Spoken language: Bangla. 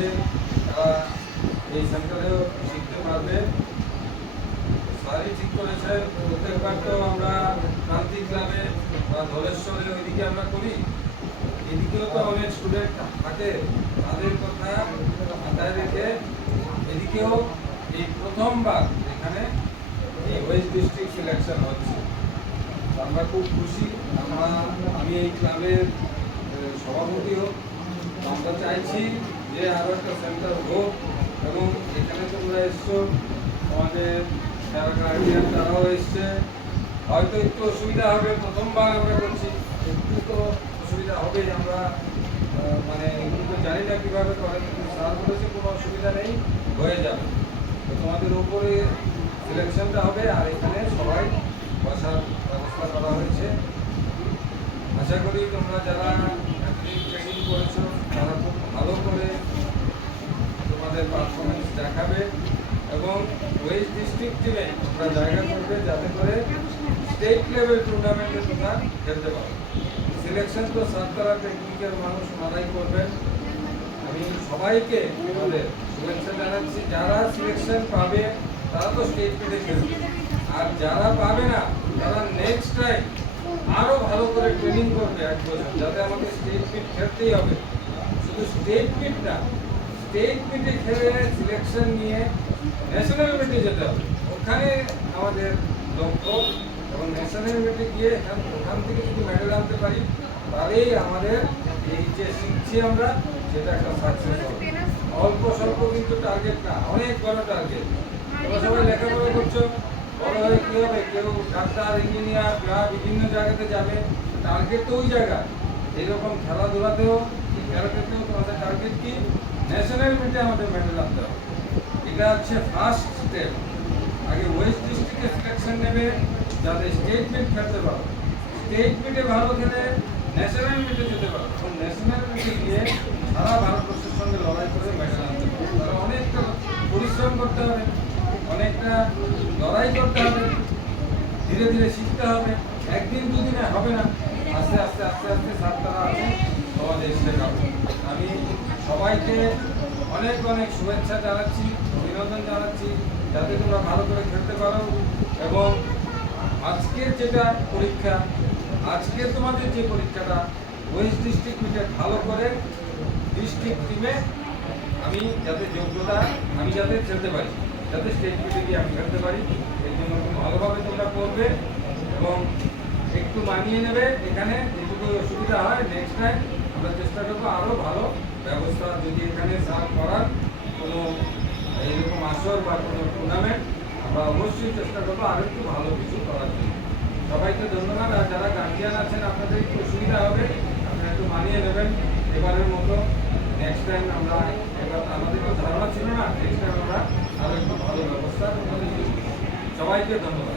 এসে তারা এই সেন্টারেও শিখতে পারবে। স্যারই ঠিক করেছে, প্রত্যেকবার তো আমরা ক্রান্তি ক্লাবে বা ধলেশ্বরে ওইদিকে আমরা করি, এদিকেও তো অনেক স্টুডেন্ট থাকে, তাদের কথা মাথায় রেখে এদিকেও এই প্রথমবার এখানে এই ওয়েস্ট ডিস্ট্রিক্ট সিলেকশন হচ্ছে। আমরা খুব খুশি। আমি এই ক্লাবের সভাপতি হোক, আমরা চাইছি যে আরও একটা সেন্টার হোক এবং এখানে তোমরা এসছো, আমাদের যারা গার্ডিয়ান তারাও এসছে। হয়তো একটু অসুবিধা হবে, প্রথমবার আমরা করছি, একটু তো অসুবিধা হবেই। আমরা মানে এগুলো তো জানি না কীভাবে করে, কিন্তু স্যার বলেছে কোনো অসুবিধা নেই, হয়ে যাবে। তো তোমাদের উপরে সিলেকশনটা হবে আর এখানে সবাই বসার ব্যবস্থা করা হয়েছে। আশা করি তোমরা যারা ট্রেনিং করেছো তারা খুব ভালো করে তোমাদের পারফরমেন্স দেখাবে এবং ওয়েস্ট ডিস্ট্রিক্ট টিমে তোমরা জায়গা করবে যাতে করে স্টেট লেভেল টুর্নামেন্টে তোমরা খেলতে পারো। সিলেকশন তো সাততারা টেকনিক্যাল মানুষ ওনারাই করবেন। আমি সবাইকে আমাদের শুভেচ্ছা জানাচ্ছি। যারা সিলেকশন পাবে তারা তো স্টেট মিটে খেলবে, আর যারা পাবে না তারা নেক্সট টাইম আরও ভালো করে ট্রেনিং করবে 1 বছর, যাতে আমাকে স্টেট মিট খেলতেই হবে। শুধু স্টেট মিট না, স্টেট মিটে খেলে সিলেকশন নিয়ে ন্যাশনাল মিটে যেতে হবে, ওখানে আমাদের লক্ষ্য। এবং ন্যাশনাল মিটে গিয়ে ওখান থেকে যদি মেডেল আনতে পারি তাহলেই আমাদের এই যে শিখছি আমরা সেটা একটা সাকসেস হবে। অল্প স্বল্প কিন্তু টার্গেট না, অনেক বড় টার্গেট। তোমরা সবাই লেখাপড়া করছো, বড় হয়ে কী হবে, কেউ ডাক্তার, ইঞ্জিনিয়ার বা বিভিন্ন জায়গাতে যাবে, টার্গেট তো ওই জায়গায়। এইরকম খেলাধুলাতেও, ক্যারাটেতেও তোমাদের টার্গেট কি, ন্যাশনাল মিটে আমাদের মেডেল আনতে হবে। এটা হচ্ছে ফার্স্ট স্টেপ। আগে ওয়েস্ট ডিস্ট্রিক্টে সিলেকশন নেবে যাতে স্টেট মিট খেলতে পারো, স্টেট মিটে ভালো খেলে ন্যাশনাল মিটে যেতে পারো, এবং ন্যাশনাল মিটে গিয়ে সারা ভারতবর্ষের সঙ্গে লড়াই করে মেডেল আনতে পারো। তারা অনেকটা পরিশ্রম করতে হবে, অনেকটা লড়াই করতে হবে, ধীরে ধীরে শিখতে হবে। একদিন দুদিনে হবে না, আস্তে আস্তে আস্তে আস্তে সাততারা আছে তোমাদের শেখাবো। আমি সবাইকে অনেক অনেক শুভেচ্ছা জানাচ্ছি, অভিনন্দন জানাচ্ছি, যাতে তোমরা ভালো করে খেলতে পারো। এবং আজকের যেটা পরীক্ষা, আজকে তোমাদের যে পরীক্ষাটা ওয়েস্ট ডিস্ট্রিক্ট মিটে ভালো করে ডিস্ট্রিক্ট টিমে আমি যাতে যোগ্যতা, আমি যাতে খেলতে পারি, যাতে স্টেট মিটে গিয়ে আমি খেলতে পারি, এই জন্য খুব ভালোভাবে তোমরা করবে এবং একটু মানিয়ে নেবে। এখানে যেটুকু অসুবিধা হয় নেক্সট টাইম আমরা চেষ্টা করবো আরও ভালো ব্যবস্থা, যদি এখানে সার্ভ করার কোনো এইরকম আসর বা কোনো টুর্নামেন্ট, আমরা অবশ্যই চেষ্টা করবো আরও একটু ভালো কিছু করার জন্য। সবাইকে ধন্যবাদ। আর যারা গার্জিয়ান আছেন আপনাদের একটু অসুবিধা হবে, আপনারা একটু মানিয়ে নেবেন এবারের মতো। নেক্সট টাইম আমরা, এবার আমাদের তো ধারণা ছিল না, নেক্সট টাইম আমরা আরও একটু ভালো ব্যবস্থা। সবাইকে ধন্যবাদ।